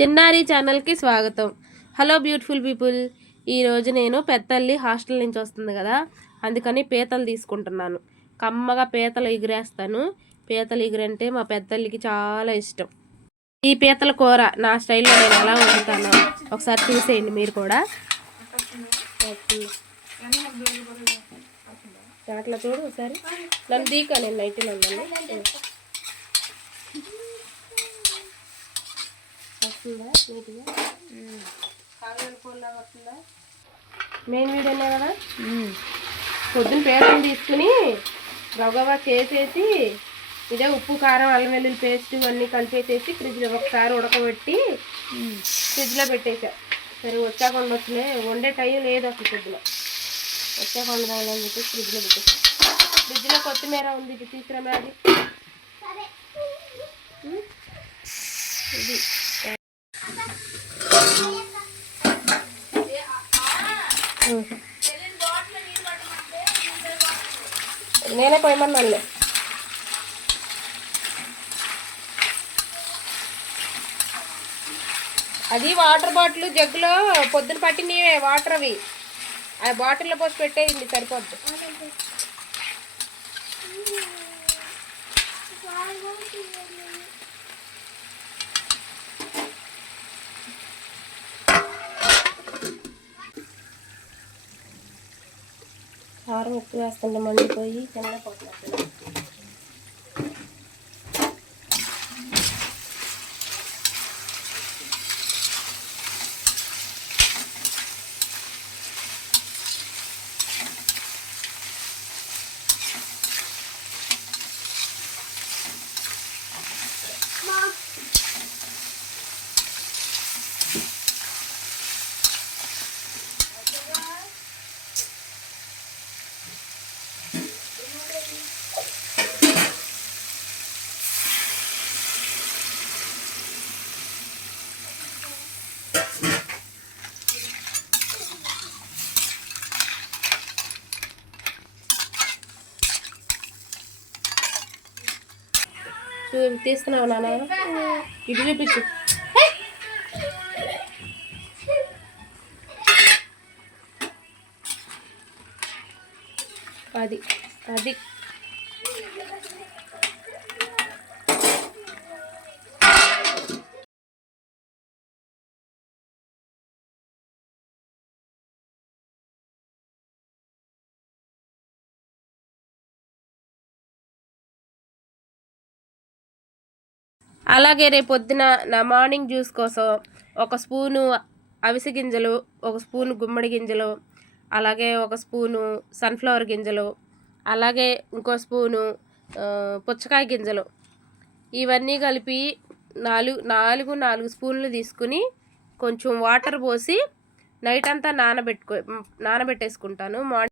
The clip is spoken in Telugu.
చిన్నారి ఛానల్కి స్వాగతం. Hello beautiful people. ఈరోజు నేను పెద్దల్లి హాస్టల్ నుంచి వస్తుంది కదా అందుకని పీతలు తీసుకుంటున్నాను. కమ్మగా పీతలు ఎగిరేస్తాను. పీతలు ఎగిరంటే మా పెద్దల్లికి చాలా ఇష్టం. ఈ పీతల కూర నా స్టైల్లో నేను ఎలా వండుతాను ఒకసారి చూసేయండి మీరు కూడా. అట్లా చూడు ఒకసారి. నన్ను దీకా నేను నైట్ నన్ను. వస్తుందా? నీట్గా కాగల వస్తుందా? మెయిన్ వీడియోనే కదా? పొద్దున్న పేపర్ని తీసుకుని రవ్వ చేసేసి ఇదే ఉప్పు కారం అల్లం వెల్లుల్లి పేస్ట్ అన్నీ కలిపేసేసి ఫ్రిడ్జ్లో ఒకసారి ఉడకబెట్టి ఫ్రిడ్జ్లో పెట్టేసా. సరే వచ్చాక వండొచ్చులే వండే టైం లేదు అసలు పొద్దున. వచ్చాక వండదామని చెప్పి ఫ్రిడ్జ్లో పెట్టేసా. ఫ్రిడ్జ్లో కొత్తిమీర ఉంది ఇది తీసుకురా అది ఇది. నేనే పోయమన్నానులే. అది వాటర్ బాటిల్ జగ్గులో పొద్దున పట్టినవే వాటర్ అవి. ఆ బాటిల్లో పోసి పెట్టేయండి సరిపోద్ది. కారం ఎక్కువ వేస్తుంటే మండిపోయి తినలేకపోతున్నట్టు చూ తీస్తున్నావు నాన్న? ఇటు చూపించు. అది అది అలాగే రేపు పొద్దున నా మార్నింగ్ జ్యూస్ కోసం ఒక స్పూను అవిసె గింజలు ఒక స్పూను గుమ్మడి గింజలు అలాగే ఒక స్పూను సన్ఫ్లవర్ గింజలు అలాగే ఇంకో స్పూను పుచ్చకాయ గింజలు. ఇవన్నీ కలిపి నాలుగు నాలుగు నాలుగు స్పూన్లు తీసుకుని కొంచెం వాటర్ పోసి నైట్ అంతా నానబెట్టుకో నానబెట్టేసుకుంటాను. మార్నింగ్